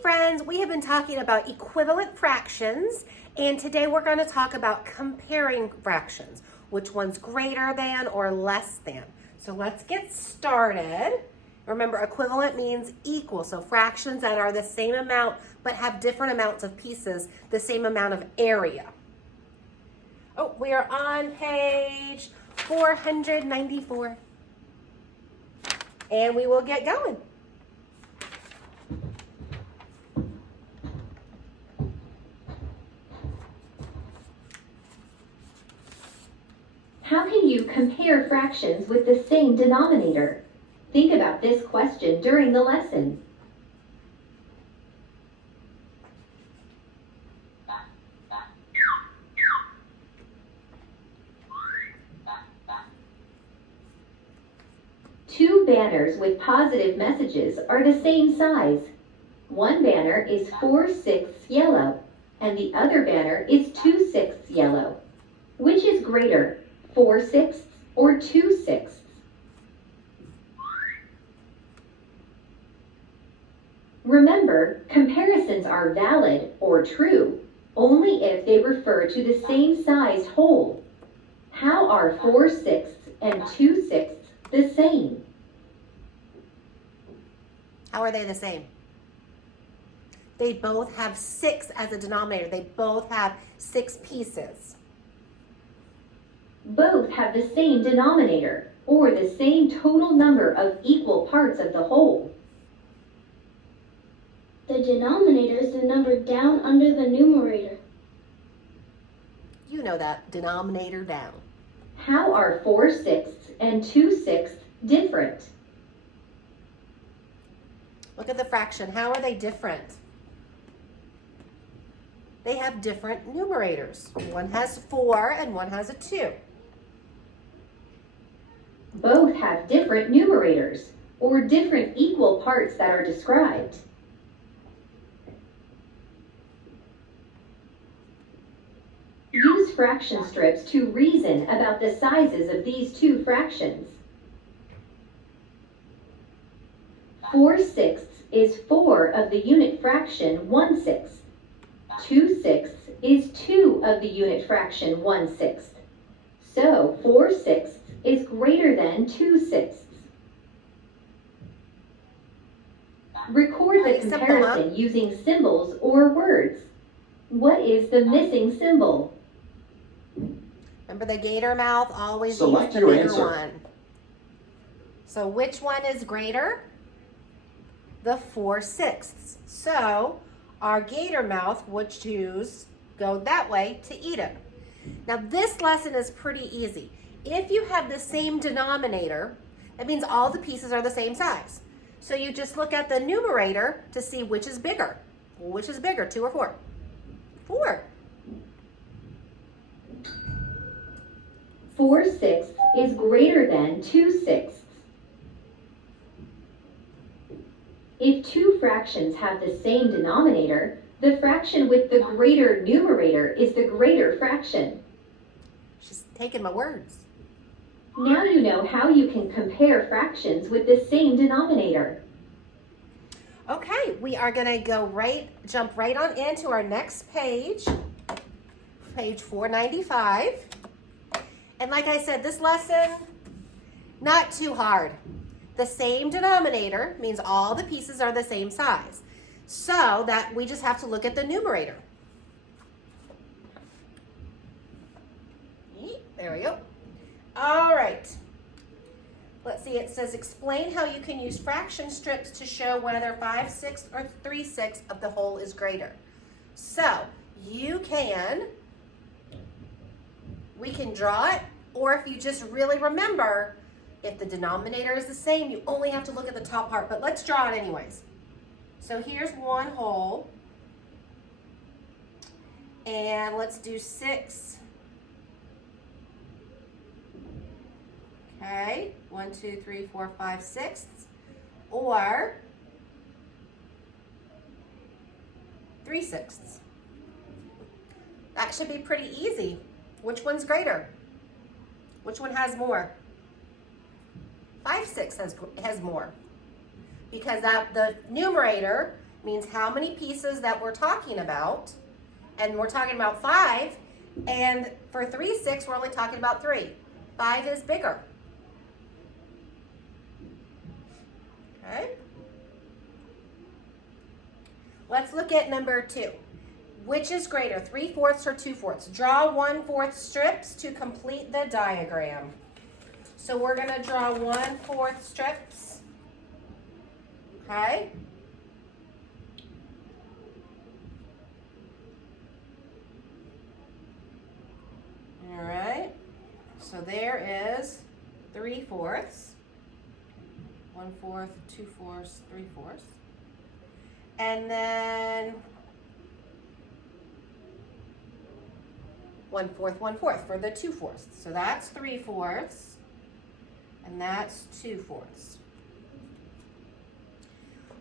friends, we have been talking about equivalent fractions, and today we're going to talk about comparing fractions. Which one's greater than or less than? So let's get started. Remember, equivalent means equal, so fractions that are the same amount but have different amounts of pieces, the same amount of area. Oh, we are on page 494, and we will get going. How can you compare fractions with the same denominator? Think about this question during the lesson. Two banners with positive messages are the same size. One banner is 4/6 yellow, and the other banner is 2/6 yellow. Which is greater, 4/6 or 2/6? Remember, comparisons are valid or true only if they refer to the same sized whole. How are 4/6 and 2/6 the same? How are they the same? They both have 6 as a denominator. They both have 6 pieces. Both have the same denominator, or the same total number of equal parts of the whole. The denominator is the number down under the numerator. You know that, denominator down. How are 4/6 and 2/6 different? Look at the fraction. How are they different? They have different numerators. One has 4 and one has a 2. Both have different numerators, or different equal parts that are described. Use fraction strips to reason about the sizes of these two fractions. 4/6 is 4 of the unit fraction 1/6. 2/6 is 2 of the unit fraction 1/6. So 4/6 is greater than 2/6. Record the Pretty simple, comparison using symbols or words. What is the missing symbol? Remember, the gator mouth always Select uses the your bigger answer. one. So which one is greater? The 4/6. So our gator mouth would go that way to eat it. Now this lesson is pretty easy. If you have the same denominator, that means all the pieces are the same size. So you just look at the numerator to see which is bigger. Which is bigger, 2 or 4? 4. 4/6 is greater than 2/6. If two fractions have the same denominator, the fraction with the greater numerator is the greater fraction. She's taking my words. Now you know how you can compare fractions with the same denominator. Okay, we are gonna jump right on into our next page, page 495. And like I said, this lesson, not too hard. The same denominator means all the pieces are the same size. So that we just have to look at the numerator. There we go. All right. Let's see, it says explain how you can use fraction strips to show whether 5/6 or 3/6 of the whole is greater. So we can draw it, or if you just really remember, if the denominator is the same, you only have to look at the top part, but let's draw it anyways. So here's one whole, and let's do 6. Okay, 1, 2, 3, 4, 5, 6, or 3/6. That should be pretty easy. Which one's greater? Which one has more? 5/6 has more, because the numerator means how many pieces that we're talking about. And we're talking about 5. And for 3/6, we're only talking about 3. 5 is bigger. Okay. Let's look at number 2. Which is greater, 3/4 or 2/4? Draw 1/4 strips to complete the diagram. So we're going to draw 1/4 strips. Okay. All right. So there is 3/4. 1/4, 2/4, 3/4. And then 1/4, 1/4 for the 2/4. So that's 3/4, and that's 2/4.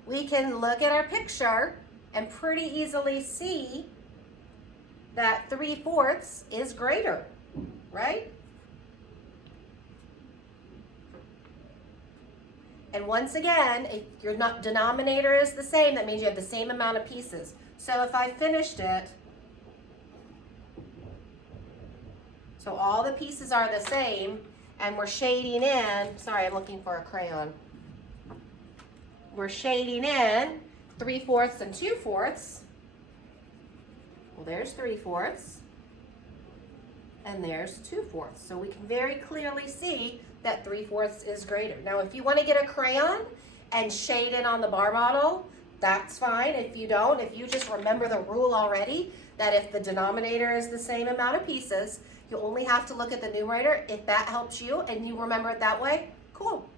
We can look at our picture and pretty easily see that 3/4 is greater, right? And once again, if your denominator is the same, that means you have the same amount of pieces. So if I finished it, so all the pieces are the same, and we're shading in, sorry, I'm looking for a crayon. We're shading in 3/4 and 2/4. Well, there's 3/4, and there's 2/4. So we can very clearly see that 3/4 is greater. Now, if you want to get a crayon and shade in on the bar model, that's fine. If you don't, if you just remember the rule already, that if the denominator is the same amount of pieces, you only have to look at the numerator. If that helps you and you remember it that way, cool.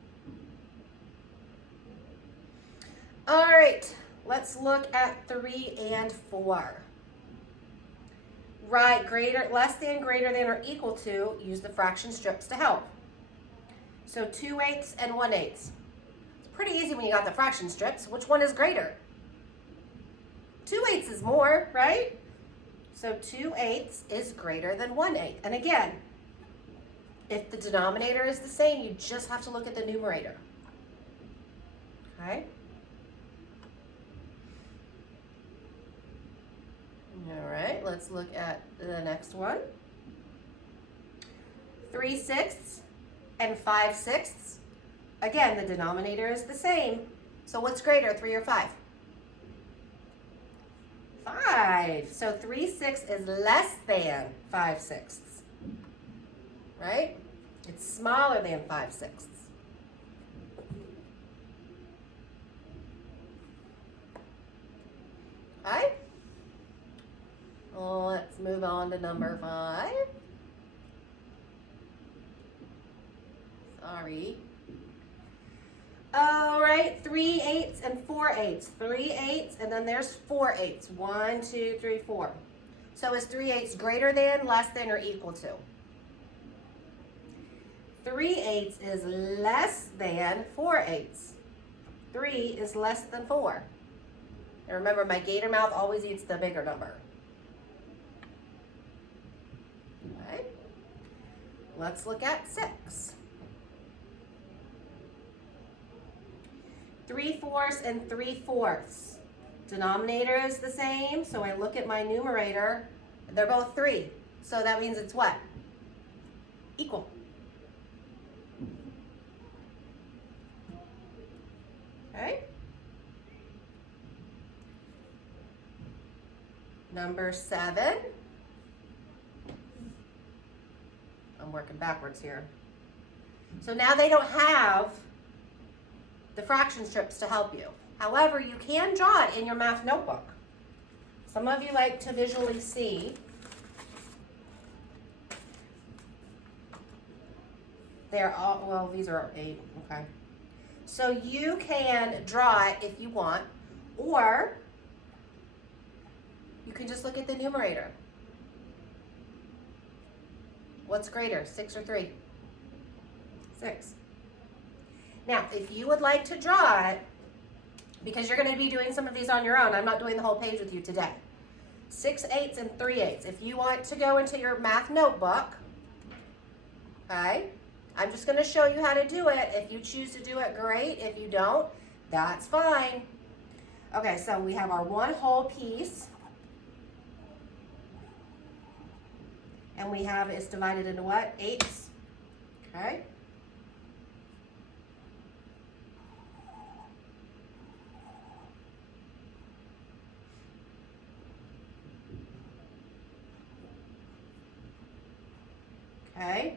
All right, let's look at 3 and 4. Write greater, less than, greater than, or equal to. Use the fraction strips to help. So 2/8 and 1/8. It's pretty easy when you got the fraction strips. Which one is greater? 2/8 is more, right? So 2/8 is greater than 1/8. And again, if the denominator is the same, you just have to look at the numerator. Okay? All right, let's look at the next one. 3/6 and 5/6. Again, the denominator is the same. So what's greater, 3 or 5? 5. So 3/6 is less than 5/6. Right? It's smaller than 5/6. Okay? Let's move on to number 5. Sorry. All right, 3/8 and 4/8. 3/8 and then there's 4/8. 1, 2, 3, 4. So is 3/8 greater than, less than, or equal to? 3/8 is less than 4/8. 3 is less than 4. And remember, my gator mouth always eats the bigger number. Okay. Let's look at 6. 3/4 and 3/4. Denominator is the same, so I look at my numerator. They're both 3. So that means it's what? Equal. Okay. Number 7. I'm working backwards here. So now they don't have the fraction strips to help you. However, you can draw it in your math notebook. Some of you like to visually see. They're all, well, these are 8, okay. So you can draw it if you want, or you can just look at the numerator. What's greater, 6 or 3? 6. Now, if you would like to draw it, because you're going to be doing some of these on your own, I'm not doing the whole page with you today. 6/8 and 3/8. If you want to go into your math notebook, okay, I'm just going to show you how to do it. If you choose to do it, great. If you don't, that's fine. Okay, so we have our one whole piece. And we have it's divided into what? Eighths. Okay. Okay.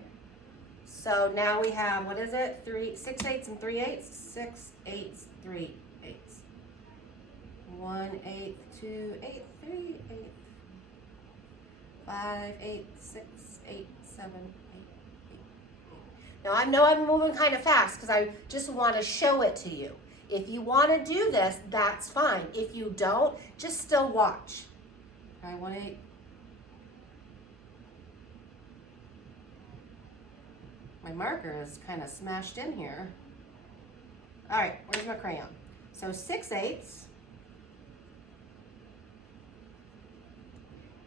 So now we have, what is it? 6 eighths and 3 eighths? 6 eighths, 3 eighths. 1 eighth, 2 eighths, 3 eighths. 5 eighths, 6 eighths, 7 eighths, 8 eighths. Now I know I'm moving kind of fast because I just want to show it to you. If you want to do this, that's fine. If you don't, just still watch. Okay, 1 8. My marker is kind of smashed in here. All right, where's my crayon? So 6 eighths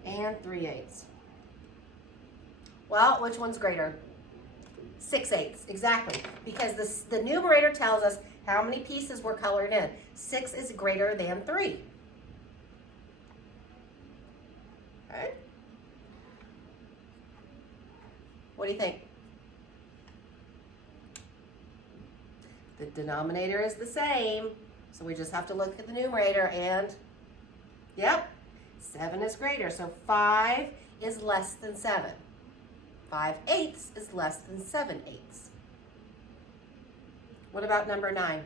and 3 eighths. Well, which one's greater? 6 eighths, exactly. Because the numerator tells us how many pieces were colored in. 6 is greater than 3. Okay. What do you think? The denominator is the same, so we just have to look at the numerator and, yep, 7 is greater. So 5 is less than 7. 5 eighths is less than 7 eighths. What about number 9?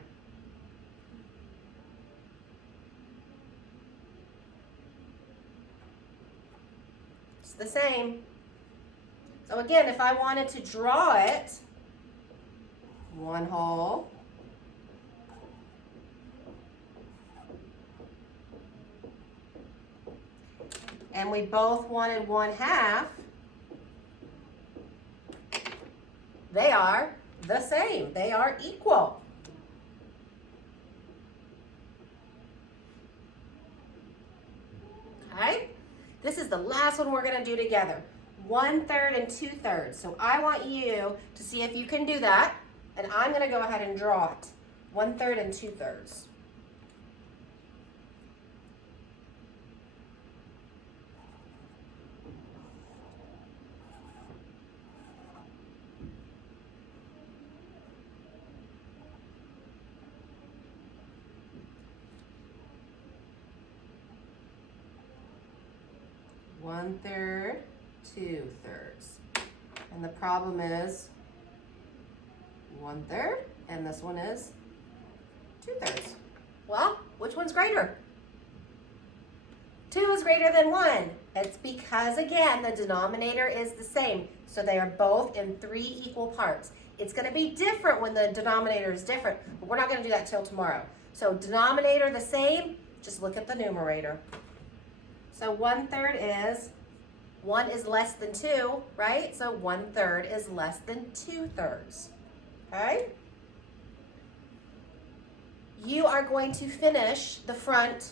It's the same. So again, if I wanted to draw it, one whole, and we both wanted 1/2, they are the same. They are equal. Okay? This is the last one we're going to do together. 1/3 and 2/3. So I want you to see if you can do that, and I'm going to go ahead and draw it. 1/3 and 2/3. One third, 2/3. And the problem is 1/3, and this one is 2/3. Well, which one's greater? 2 is greater than 1. It's because, again, the denominator is the same. So they are both in 3 equal parts. It's going to be different when the denominator is different, but we're not going to do that till tomorrow. So denominator the same, just look at the numerator. So 1/3 is, 1 is less than 2, right? So 1/3 is less than 2/3, okay? You are going to finish the front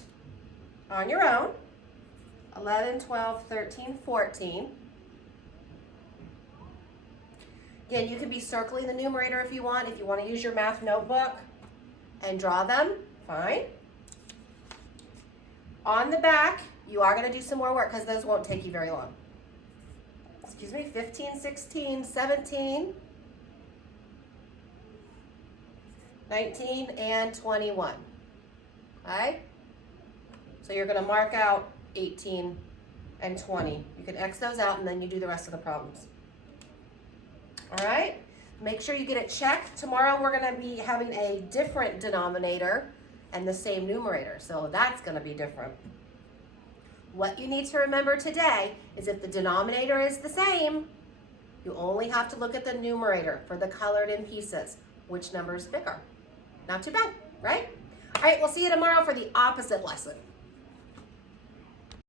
on your own. 11, 12, 13, 14. Again, you could be circling the numerator if you want. If you want to use your math notebook and draw them, fine. On the back, you are going to do some more work because those won't take you very long. Excuse me, 15, 16, 17, 19, and 21. Okay? So you're going to mark out 18 and 20. You can X those out and then you do the rest of the problems. All right? Make sure you get it checked. Tomorrow we're going to be having a different denominator and the same numerator. So that's going to be different. What you need to remember today is if the denominator is the same, you only have to look at the numerator for the colored in pieces. Which number is bigger? Not too bad, right? All right, we'll see you tomorrow for the opposite lesson.